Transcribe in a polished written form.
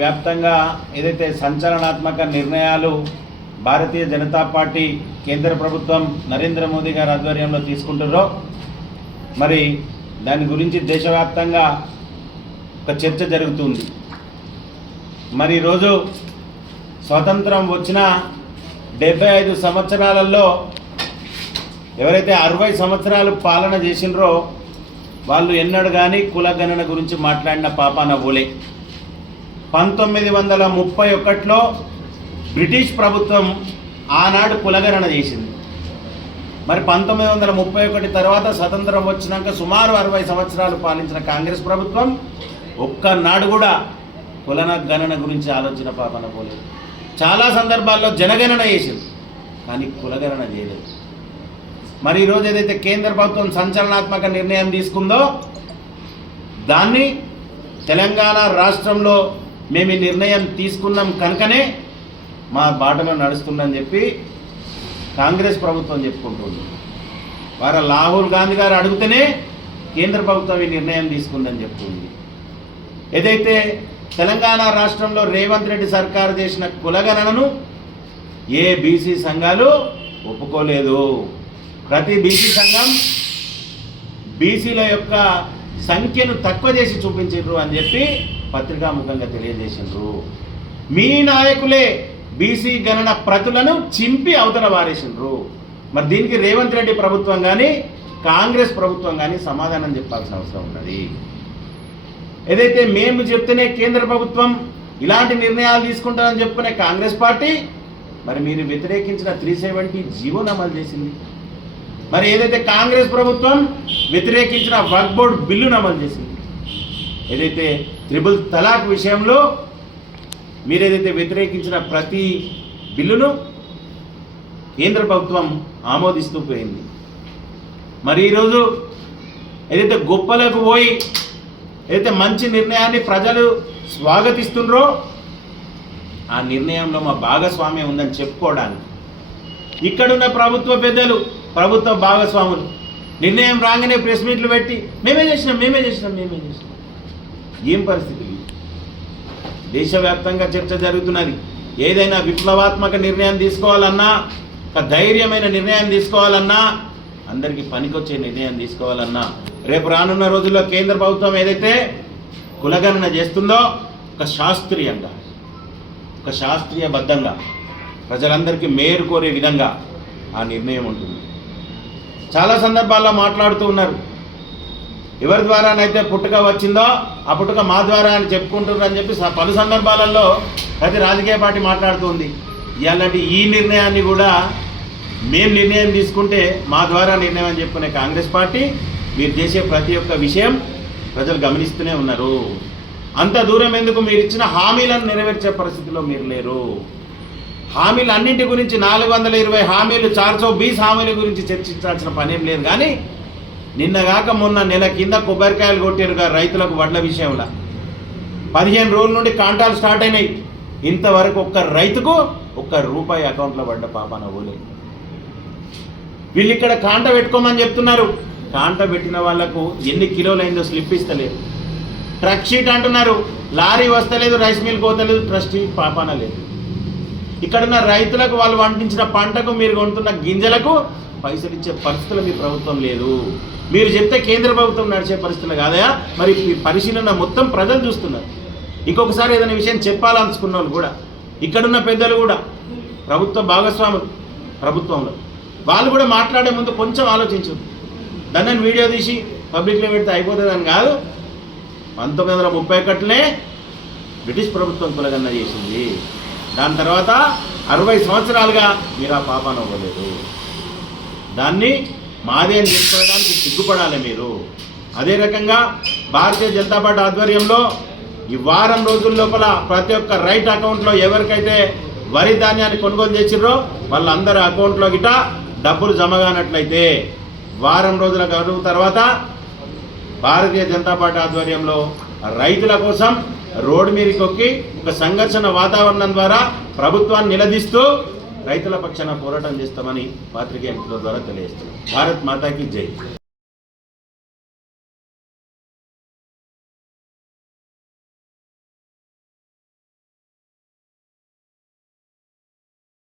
వ్యాప్తంగా ఏదైతే సంచలనాత్మక నిర్ణయాలు భారతీయ జనతా పార్టీ కేంద్ర ప్రభుత్వం నరేంద్ర మోదీ గారి ఆధ్వర్యంలో తీసుకుంటున్నారో మరి దాని గురించి దేశవ్యాప్తంగా ఒక చర్చ జరుగుతుంది. మరి ఈరోజు స్వతంత్రం వచ్చిన 75 సంవత్సరాలలో ఎవరైతే 60 సంవత్సరాలు పాలన చేసినరో వాళ్ళు ఎన్నడూ కానీ కులగణన గురించి మాట్లాడిన పాపాన పోలే. 1931లో బ్రిటిష్ ప్రభుత్వం ఆనాడు కులగణన చేసింది. మరి 1931 తర్వాత స్వతంత్రం వచ్చినాక సుమారు 60 సంవత్సరాలు పాలించిన కాంగ్రెస్ ప్రభుత్వం ఒక్కనాడు కూడా కులగణన గురించి ఆలోచన పాపన పోలేదు. చాలా సందర్భాల్లో జనగణన చేసింది కానీ కులగణన చేయలేదు. మరి ఈరోజు ఏదైతే కేంద్ర ప్రభుత్వం సంచలనాత్మక నిర్ణయం తీసుకుందో దాన్ని తెలంగాణ రాష్ట్రంలో మేము ఈ నిర్ణయం తీసుకున్నాం కనుకనే మా బాటలో నడుస్తుందని చెప్పి కాంగ్రెస్ ప్రభుత్వం చెప్పుకుంటుంది. వారు రాహుల్ గాంధీ గారు అడిగితేనే కేంద్ర ప్రభుత్వం ఈ నిర్ణయం తీసుకుందని చెప్తుంది. ఏదైతే తెలంగాణ రాష్ట్రంలో రేవంత్ రెడ్డి సర్కారు చేసిన కులగణనను ఏ బీసీ సంఘాలు ఒప్పుకోలేదు. ప్రతి బీసీ సంఘం బీసీల యొక్క సంఖ్యను తక్కువ చేసి చూపించారు అని చెప్పి పత్రికాముఖంగా తెలియజేసిండ్రు. మీ నాయకులే బీసీ గణన ప్రతులను చింపి అవతల వారేసిండ్రు. మరి దీనికి రేవంత్ రెడ్డి ప్రభుత్వం కానీ కాంగ్రెస్ ప్రభుత్వం కానీ సమాధానం చెప్పాల్సిన అవసరం ఉన్నది. ఏదైతే మేము చెప్తేనే కేంద్ర ప్రభుత్వం ఇలాంటి నిర్ణయాలు తీసుకుంటారని చెప్పుకునే కాంగ్రెస్ పార్టీ మరి మీరు వ్యతిరేకించిన 370 జీవోను అమలు చేసింది. మరి ఏదైతే కాంగ్రెస్ ప్రభుత్వం వ్యతిరేకించిన వక్ఫ్ బోర్డు బిల్లును అమలు చేసింది. ఏదైతే త్రిపుల్ తలాక్ విషయంలో మీరు ఏదైతే వ్యతిరేకించిన ప్రతి బిల్లును కేంద్ర ప్రభుత్వం ఆమోదిస్తూ పోయింది. మరి ఈరోజు ఏదైతే గొప్పలకు పోయి ఏదైతే మంచి నిర్ణయాన్ని ప్రజలు స్వాగతిస్తుండ్రో ఆ నిర్ణయంలో మా భాగస్వామ్యం ఉందని చెప్పుకోవడానికి ఇక్కడున్న ప్రభుత్వ పెద్దలు ప్రభుత్వ భాగస్వాములు నిర్ణయం రాగానే ప్రెస్ మీట్లు పెట్టి మేమే చేసినాం. ఏం పరిస్థితి? దేశవ్యాప్తంగా చర్చ జరుగుతున్నది. ఏదైనా విప్లవాత్మక నిర్ణయం తీసుకోవాలన్నా, ఒక ధైర్యమైన నిర్ణయం తీసుకోవాలన్నా, అందరికీ పనికొచ్చే నిర్ణయం తీసుకోవాలన్నా రేపు రానున్న రోజుల్లో కేంద్ర ప్రభుత్వం ఏదైతే కులగణన చేస్తుందో ఒక శాస్త్రీయంగా, ఒక శాస్త్రీయబద్ధంగా ప్రజలందరికీ మేలు కోరే విధంగా ఆ నిర్ణయం ఉంటుంది. చాలా సందర్భాల్లో మాట్లాడుతూ ఉన్నారు, ఎవరి ద్వారానైతే పుట్టుక వచ్చిందో ఆ పుట్టుక మా ద్వారా అని చెప్పుకుంటున్నారు అని చెప్పి పలు సందర్భాలలో ప్రతి రాజకీయ పార్టీ మాట్లాడుతుంది. ఇలాంటి ఈ నిర్ణయాన్ని కూడా మేము నిర్ణయం తీసుకుంటే మా ద్వారా నిర్ణయం అని చెప్పుకునే కాంగ్రెస్ పార్టీ మీరు చేసే ప్రతి ఒక్క విషయం ప్రజలు గమనిస్తూనే ఉన్నారు. అంత దూరం ఎందుకు? మీరు ఇచ్చిన హామీలను నెరవేర్చే పరిస్థితిలో మీరు లేరు. హామీలు అన్నింటి గురించి 420 హామీలు 420 హామీల గురించి చర్చించాల్సిన పనేం లేదు. కానీ నిన్నగాక మొన్న నెల కింద కొబ్బరికాయలు కొట్టారుగా రైతులకు వడ్ల విషయంలో 15 రోజుల నుండి కాంటాలు స్టార్ట్ అయినాయి. ఇంతవరకు ఒక్క రైతుకు ₹1 అకౌంట్లో పడ్డ పాపాన పోలేదు. వీళ్ళు ఇక్కడ కాంట పెట్టుకోమని చెప్తున్నారు. కాంట పెట్టిన వాళ్లకు ఎన్ని కిలోలు అయిందో స్లిప్ ఇస్తలేదు. ట్రక్ షీట్ అంటున్నారు, లారీ వస్తలేదు, రైస్ మిల్ పోతలేదు, ట్రస్టీ పాపాన లేదు. ఇక్కడున్న రైతులకు వాళ్ళు పండించిన పంటకు మీరు కొంటున్న గింజలకు పైసలు ఇచ్చే పరిస్థితులు మీ ప్రభుత్వం లేదు. మీరు చెప్తే కేంద్ర ప్రభుత్వం నడిచే పరిస్థితులు కాదా? మరి పరిశీలన మొత్తం ప్రజలు చూస్తున్నారు. ఇంకొకసారి ఏదైనా విషయం చెప్పాలనుకున్న వాళ్ళు కూడా ఇక్కడున్న పెద్దలు కూడా ప్రభుత్వ భాగస్వాములు ప్రభుత్వంలో వాళ్ళు కూడా మాట్లాడే ముందు కొంచెం ఆలోచించు. దాన్ని వీడియో తీసి పబ్లిక్లో పెడితే అయిపోతుందని కాదు. 1931 బ్రిటిష్ ప్రభుత్వం కులగణన చేసింది. దాని తర్వాత 60 సంవత్సరాలుగా మీరు ఆ పాపాన అవ్వలేదు. దాన్ని మాదే అని చెప్పుకోవడానికి సిగ్గుపడాలి మీరు. అదే రకంగా భారతీయ జనతా పార్టీ ఆధ్వర్యంలో ఈ వారం రోజుల లోపల ప్రతి ఒక్క రైట్ అకౌంట్లో ఎవరికైతే వరి ధాన్యాన్ని కొనుగోలు చేసిర్రో వాళ్ళందరూ అకౌంట్లో గిట డబ్బులు జమ కానట్లయితే వారం రోజుల గడువు తర్వాత భారతీయ జనతా పార్టీ ఆధ్వర్యంలో రైతుల కోసం రోడ్డు మీదకి ఒక్కి ఒక సంఘర్షణ వాతావరణం ద్వారా ప్రభుత్వాన్ని నిలదీస్తూ రైతుల పక్షాన పోరాటం చేస్తామని పాత్రికేయుల ద్వారా తెలియజేస్తున్నాం. భారత్ మాతాకి జై.